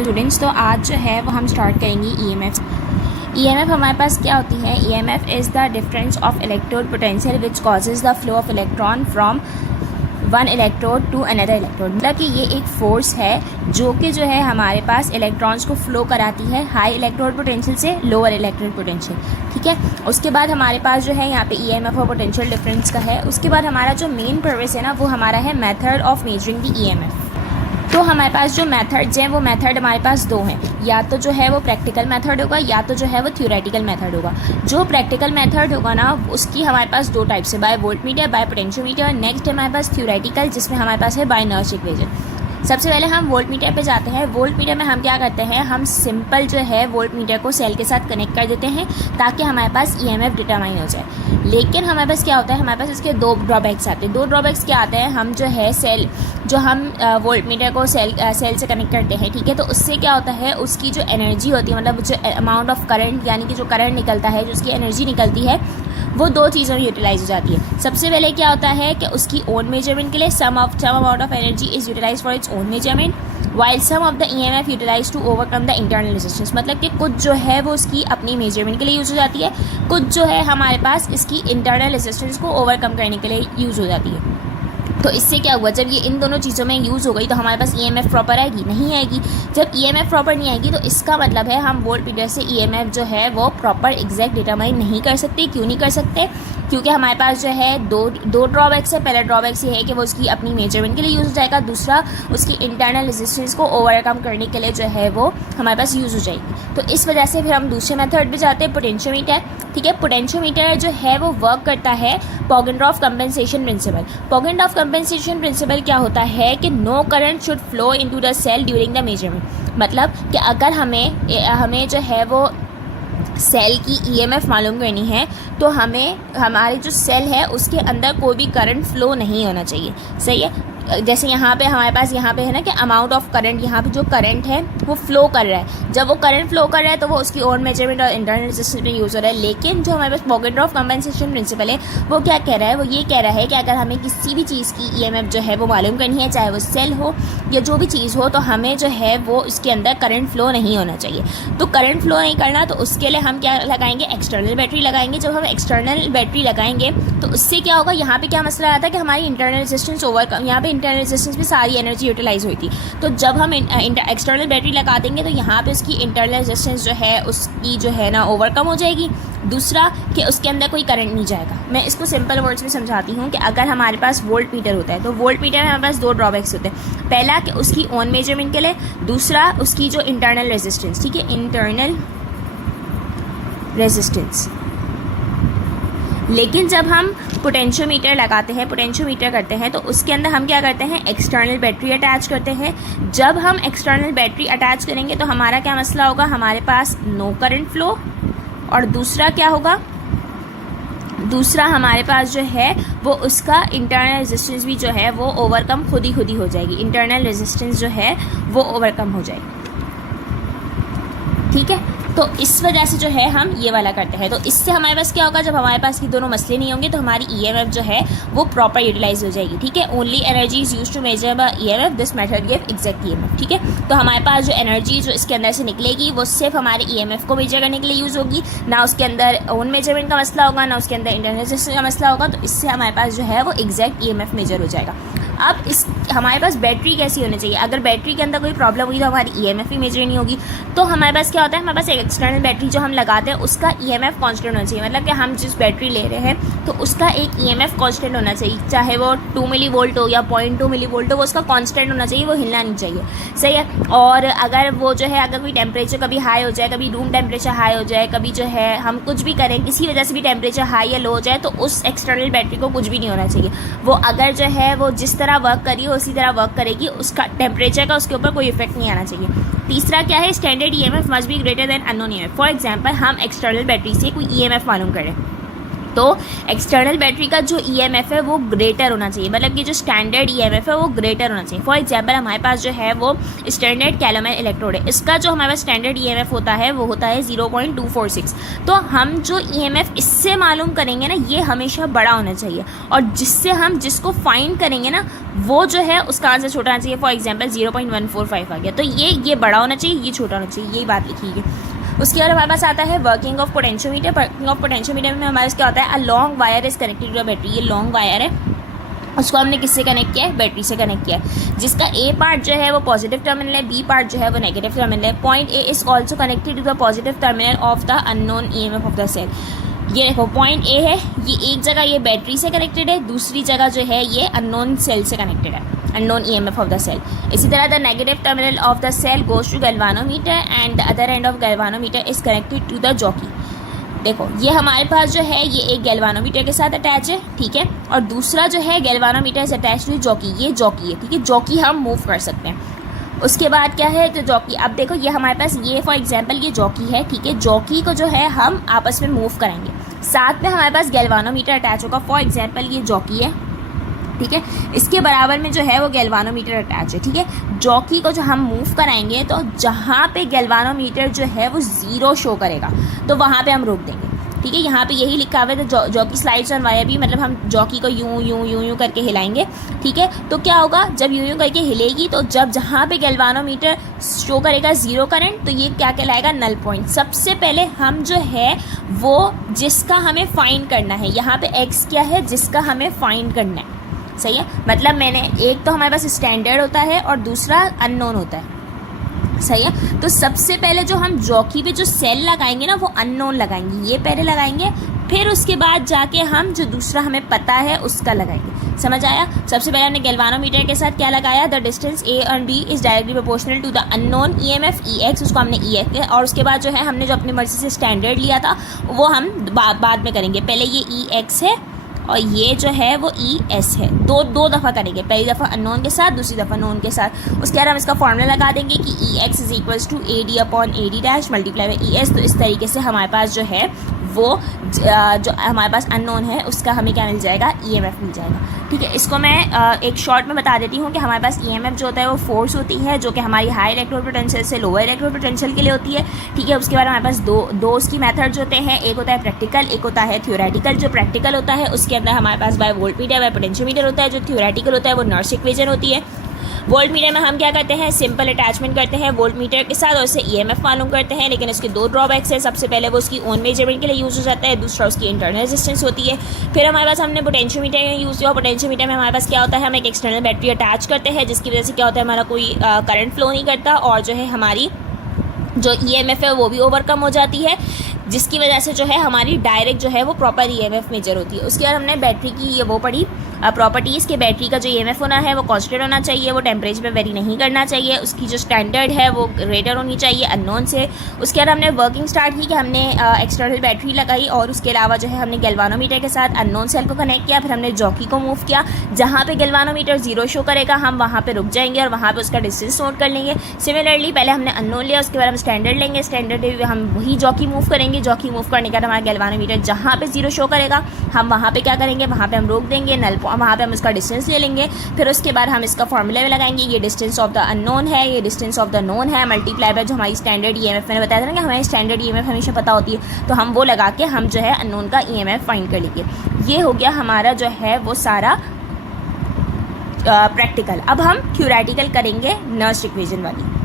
Students, तो आज जो है वो हम स्टार्ट करेंगे ईएमएफ हमारे पास क्या होती है। EMF is the difference of electrode potential which causes the flow of electron from one electrode to another electrode. मतलब कि ये एक फोर्स है जो कि जो है हमारे पास इलेक्ट्रॉन्स को फ्लो कराती है हाई इलेक्ट्रोड पोटेंशियल से लोअर इलेक्ट्रोड पोटेंशियल। ठीक है, उसके बाद हमारे पास जो है यहाँ पे ईएमएफ और पोटेंशियल डिफरेंस का है। उसके बाद हमारा जो मेन पर्पस है ना, वो हमारा है method of measuring the EMF. तो हमारे पास जो मेथड्स हैं वो मेथड हमारे पास दो हैं, या तो जो है वो प्रैक्टिकल मेथड होगा या तो जो है वो थ्योरेटिकल मेथड होगा। जो प्रैक्टिकल मेथड होगा ना, उसकी हमारे पास दो टाइप्स है, by voltmeter, by potentiometer. Next है हमारे पास थ्योरेटिकल, जिसमें हमारे पास है बाय नर्स इक्वेशन। सबसे पहले हम वोल्टमीटर पे जाते हैं। वोल्टमीटर में हम क्या करते हैं, हम सिंपल जो है वोल्टमीटर को सेल के साथ कनेक्ट कर देते हैं ताकि हमारे पास ईएमएफ डिटरमाइन हो जाए। लेकिन हमारे पास क्या होता है, हमारे पास इसके दो ड्रॉबैक्स आते हैं। दो ड्रॉबैक्स क्या आते हैं, हम जो है सेल जो हम वोल्टमीटर को सेल से कनेक्ट करते हैं, ठीक है, तो उससे क्या होता है, उसकी जो एनर्जी होती है, मतलब जो अमाउंट ऑफ करंट यानी कि जो करंट निकलता है, जो उसकी एनर्जी निकलती है, वो दो चीज़ों में यूटिलाइज हो जाती है। सबसे पहले क्या होता है कि उसकी ओन मेजरमेंट के लिए some amount of energy is utilize for its own measurement, while some of the EMF utilize to overcome the internal resistance. मतलब कि कुछ जो है वो उसकी अपनी मेजरमेंट के लिए यूज़ हो जाती है, कुछ जो है हमारे पास इसकी इंटरनल रेजिस्टेंस को ओवरकम करने के लिए यूज़ हो जाती है। तो इससे क्या हुआ, जब ये इन दोनों चीज़ों में यूज़ हो गई तो हमारे पास ईएमएफ प्रॉपर आएगी, नहीं आएगी। जब ईएमएफ प्रॉपर नहीं आएगी तो इसका मतलब है हम वोल्टमीटर से ईएमएफ जो है वो प्रॉपर एग्जैक्ट डिटरमाइन नहीं कर सकते। क्यों नहीं कर सकते, क्योंकि हमारे पास जो है दो ड्रॉबैक्स है। पहला ड्रॉबैक्स ये है कि वो उसकी अपनी मेजरमेंट के लिए यूज़ हो जाएगा, दूसरा उसकी इंटरनल रेजिस्टेंस को ओवरकम करने के लिए जो है वो हमारे पास यूज़ हो जाएगी। तो इस वजह से फिर हम दूसरे मेथड पे जाते हैं, पोटेंशियोमीटर। ठीक है, पोटेंशियोमीटर जो है वो वर्क करता है Poggendorff compensation principle. Poggendorff compensation principle क्या होता है कि no current should flow into the cell during the measurement. मतलब कि अगर हमें जो है वो सेल की ईएमएफ मालूम करनी है तो हमें हमारे जो सेल है उसके अंदर कोई भी करंट फ्लो नहीं होना चाहिए। सही है, जैसे यहाँ पे हमारे पास यहाँ पे है ना कि अमाउंट ऑफ करंट, यहाँ पे जो करंट है वो फ्लो कर रहा है। जब वो करंट फ्लो कर रहा है तो वो उसकी ओन मेजरमेंट और इंटरनल रेजिस्टेंस में यूज़ हो रहा है। लेकिन जो हमारे पास पॉकेनड्रॉफ कंपेंसेशन प्रिंसिपल है वो क्या कह रहा है, वो ये कह रहा है कि अगर हमें किसी भी चीज़ की ईएमएफ जो है वो मालूम करनी है, चाहे वो सेल हो या जो भी चीज़ हो, तो हमें जो है वो उसके अंदर करंट फ्लो नहीं होना चाहिए। तो करंट फ्लो नहीं करना, तो उसके लिए हम क्या लगाएंगे, एक्सटर्नल बैटरी लगाएंगे। जब हम एक्सटर्नल बैटरी लगाएंगे तो उससे क्या होगा, यहाँ पे क्या मसला आया था कि हमारी इंटरनल रेजिस्टेंस ओवरकम, यहाँ पे इंटरनल रेजिस्टेंस में सारी एनर्जी यूटिलाइज हुई थी। तो जब हम एक्सटर्नल बैटरी लगा देंगे तो यहाँ पे उसकी इंटरनल रेजिस्टेंस जो है उसकी जो है ना ओवरकम हो जाएगी। दूसरा कि उसके अंदर कोई करंट नहीं जाएगा। मैं इसको सिंपल वर्ड्स में समझाती हूँ कि अगर हमारे पास वोल्ट मीटर होता है तो वोल्ट मीटर में हमारे पास दो ड्रॉबैक्स होते हैं। पहला कि उसकी ओन मेजरमेंट के लिए, दूसरा उसकी जो इंटरनल रेजिस्टेंस। ठीक है, इंटरनल रेजिस्टेंस। लेकिन जब हम पोटेंशियोमीटर लगाते हैं, पोटेंशियोमीटर करते हैं, तो उसके अंदर हम क्या करते हैं, एक्सटर्नल बैटरी अटैच करते हैं। जब हम एक्सटर्नल बैटरी अटैच करेंगे तो हमारा क्या मसला होगा, हमारे पास नो करंट फ्लो, और दूसरा क्या होगा, दूसरा हमारे पास जो है वो उसका इंटरनल रेजिस्टेंस भी जो है वो ओवरकम खुद ही हो जाएगी। इंटरनल रेजिस्टेंस जो है वो ओवरकम हो जाएगी। ठीक है, तो इस वजह से जो है हम ये वाला करते हैं। तो इससे हमारे पास क्या होगा, जब हमारे पास ये दोनों मसले नहीं होंगे तो हमारी ईएमएफ जो है वो प्रॉपर यूटिलाइज हो जाएगी। ठीक है, only energy is used to measure the EMF, this method give exact EMF. ठीक है, तो हमारे पास जो एनर्जी जो इसके अंदर से निकलेगी वो सिर्फ हमारे ईएमएफ को मेजर करने के लिए यूज़ होगी, ना उसके अंदर ओन मेजरमेंट का मसला होगा, ना उसके अंदर इंटरनल रेजिस्टेंस का मसला होगा। तो इससे हमारे पास जो है वो एग्जैक्ट ईएमएफ मेजर हो जाएगा। अब इस हमारे पास बैटरी कैसी होनी चाहिए, अगर बैटरी के अंदर कोई प्रॉब्लम हुई तो हमारी ईएमएफ ही मेजर नहीं होगी। तो हमारे पास क्या होता है, हमारे पास एक एक्सटर्नल बैटरी जो हम लगाते हैं उसका ईएमएफ कांस्टेंट होना चाहिए। मतलब कि हम जिस बैटरी ले रहे हैं तो उसका एक ईएमएफ कांस्टेंट होना चाहिए, चाहे वो 2 मिली वोल्ट हो या 0.2 मिली वोल्ट हो, वो उसका कांस्टेंट होना चाहिए, वो हिलना नहीं चाहिए। सही है, और अगर वो जो है, अगर कोई टेम्परेचर कभी हाई हो जाए, कभी रूम टेम्परेचर हाई हो जाए, कभी जो है हम कुछ भी करें, किसी वजह से भी टेम्परेचर हाई या लो हो जाए, तो उस एक्सटर्नल बैटरी को कुछ भी नहीं होना चाहिए। वो अगर जो है वो जिस तरह वर्क करी हो उसी तरह वर्क करेगी, उसका टेम्परेचर का उसके ऊपर कोई इफेक्ट नहीं आना चाहिए। तीसरा क्या है, standard EMF must be greater than unknown EMF. For example हम एक्सटर्नल बैटरी से कोई ईएमएफ मालूम करें, तो एक्सटर्नल बैटरी का जो ईएमएफ है वो ग्रेटर होना चाहिए, मतलब कि जो स्टैंडर्ड ईएमएफ है वो ग्रेटर होना चाहिए। फॉर एग्जांपल हमारे पास जो है वो स्टैंडर्ड कैलोमेल इलेक्ट्रोड है, इसका जो हमारे पास स्टैंडर्ड ईएमएफ होता है वो होता है 0.246। तो हम जो ईएमएफ इससे मालूम करेंगे ना ये हमेशा बड़ा होना चाहिए, और जिससे हम जिसको फाइंड करेंगे ना वो जो है उसका आंसर छोटा होना चाहिए। फॉर एग्जाम्पल 0.145 आ गया, तो ये बड़ा होना चाहिए, ये छोटा होना चाहिए, यही बात लिखी है। उसके बाद हमारे पास आता है working of potentiometer. Working of potentiometer में हमारे पास क्या होता है, a long wire is connected to a battery. ये लॉन्ग वायर है, उसको हमने किससे कनेक्ट किया है, बैटरी से कनेक्ट किया है, जिसका ए पार्ट जो है वो पॉजिटिव टर्मिनल है, बी पार्ट जो है वो नेगेटिव टर्मिनल है। Point A is also connected to the positive terminal of the unknown EMF of the cell. ये देखो पॉइंट ए है, ये एक जगह ये बैटरी से कनेक्टेड है, दूसरी जगह जो है ये अननोन सेल से कनेक्टेड है, unknown EMF of the cell. इसी तरह the negative terminal of the cell goes to galvanometer and the other end of galvanometer is connected to the jockey. देखो ये हमारे पास जो है ये एक गैल्वानोमीटर के साथ अटैच है, ठीक है, और दूसरा जो है galvanometer is attach to jockey. ये जॉकी है, ठीक है, जॉकी हम मूव कर सकते हैं। उसके बाद क्या है, तो जॉकी, अब देखो ये हमारे पास ये फॉर एग्जांपल ये जॉकी है, ठीक है, जॉकी को जो है हम आपस में मूव करेंगे, साथ में हमारे पास गैल्वानोमीटर अटैच होगा। फॉर एग्जांपल ये जॉकी है, ठीक है, इसके बराबर में जो है वो गैल्वानोमीटर अटैच है, ठीक है। जॉकी को जो हम मूव कराएंगे तो जहाँ पे गैल्वानोमीटर जो है वो 0 शो करेगा तो वहाँ पे हम रोक देंगे, ठीक है। यहाँ पे यही लिखा हुआ है, तो जॉकी स्लाइड्स ऑन वायर भी, मतलब हम जॉकी को यूं यूं यूं यूं करके हिलाएंगे, ठीक है। तो क्या होगा, जब यूं यूं करके हिलेगी तो जब जहाँ पे गैल्वानोमीटर शो करेगा 0 करंट तो ये क्या कहलाएगा, नल पॉइंट। सबसे पहले हम जो है वो जिसका हमें फाइंड करना है, यहाँ पे एक्स क्या है, जिसका हमें फाइंड करना है, सही है। मतलब मैंने एक तो हमारे पास स्टैंडर्ड होता है और दूसरा अननोन होता है, सही है। तो सबसे पहले जो हम जॉकी पे जो सेल लगाएंगे ना वो अननोन लगाएंगे, ये पहले लगाएंगे, फिर उसके बाद जाके हम जो दूसरा हमें पता है उसका लगाएंगे, समझ आया। सबसे पहले हमने गैल्वानोमीटर के साथ क्या लगाया, the distance A and B is directly proportional to the unknown EMF E X, उसको हमने ई एक्स, और उसके बाद जो है हमने जो अपनी मर्जी से स्टैंडर्ड लिया था वो हम बाद में करेंगे। पहले ये ई एक्स है और ये जो है वो ई एस है, दो दफ़ा करेंगे, पहली दफ़ा अननोन के साथ, दूसरी दफ़ा नोन के साथ। उसके बाद हम इसका फॉर्मूला लगा देंगे कि E X is equals to A D upon A D dash multiply by E S. तो इस तरीके से हमारे पास जो है वो जो हमारे पास अननोन है उसका हमें क्या मिल जाएगा, ईएमएफ मिल जाएगा, ठीक है। इसको मैं एक शॉर्ट में बता देती हूँ कि हमारे पास ईएमएफ जो होता है वो फोर्स होती है जो कि हमारी हाई इलेक्ट्रोड पोटेंशियल से लोअर इलेक्ट्रोड पोटेंशियल के लिए होती है, ठीक है। उसके बाद हमारे पास दो उसकी मेथड होते हैं, एक होता है प्रैक्टिकल, एक होता है थ्योरेटिकल। जो प्रैक्टिकल होता है उसके अंदर हमारे पास बाय वोल्टमीटर बाय पोटेंशियोमीटर होता है, जो थ्योरेटिकल होता है वो नर्स इक्वेशन होती है। वोल्टमीटर में हम क्या करते हैं, सिंपल अटैचमेंट करते हैं वोल्टमीटर के साथ और उससे ईएमएफ मालूम करते हैं, लेकिन इसके 2 ड्रॉबैक्स हैं। सबसे पहले वो उसकी ओन मेजरमेंट के लिए यूज़ हो जाता है, दूसरा उसकी इंटरनल रेजिस्टेंस होती है। फिर हमारे पास हमने पोटेंशियोमीटर यूज़ किया, पोटेंशियोमीटर में हमारे पास क्या होता है, हम एक एक्सटर्नल बैटरी अटैच करते हैं जिसकी वजह से क्या होता है, हमारा कोई करंट फ्लो नहीं करता और जो है हमारी जो ईएमएफ है वो भी ओवरकम हो जाती है, जिसकी वजह से जो है हमारी डायरेक्ट जो है वो प्रॉपर ईएमएफ मेजर होती है। उसके बाद हमने बैटरी की ये वो पढ़ी प्रॉपर्टीज़ के, बैटरी का जो ईएमएफ होना है वो कांस्टेंट होना चाहिए, वो टेम्परेचर पे वेरी नहीं करना चाहिए, उसकी जो स्टैंडर्ड है वो ग्रेटर होनी चाहिए अननोन से। उसके बाद हमने वर्किंग स्टार्ट की कि हमने एक्सटर्नल बैटरी लगाई और उसके अलावा जो है हमने गैल्वानोमीटर के साथ अननोन सेल को कनेक्ट किया। फिर हमने जॉकी को मूव किया, जहाँ पे गैल्वानोमीटर 0 शो करेगा हम वहाँ पे रुक जाएंगे और वहाँ पे उसका डिस्टेंस नोट कर लेंगे। सिमिलरली पहले हमने अननोन लिया, उसके बाद हम स्टैंडर्ड लेंगे, स्टैंडर्ड हम वही जॉकी मूव करेंगे, जॉकी मूव करने के बाद हमारा गैल्वानोमीटर जहाँ पे 0 शो करेगा हम वहाँ पे क्या करेंगे, वहाँ पे हम रोक देंगे, वहाँ पे हम उसका डिस्टेंस ले लेंगे। फिर उसके बाद हम इसका फॉर्मूला में लगाएंगे, ये डिस्टेंस ऑफ द अननोन है, ये डिस्टेंस ऑफ द नोन है, मल्टीप्लाई बाय जो हमारी स्टैंडर्ड ईएमएफ, मैंने बताया था ना कि हमारी स्टैंडर्ड ईएमएफ हमेशा पता होती है, तो हम वो लगा के हम जो है अननोन का ईएमएफ फाइंड कर लेंगे। ये हो गया हमारा जो है वो सारा प्रैक्टिकल। अब हम थ्योरेटिकल करेंगे नर्स इक्वेशन वाली।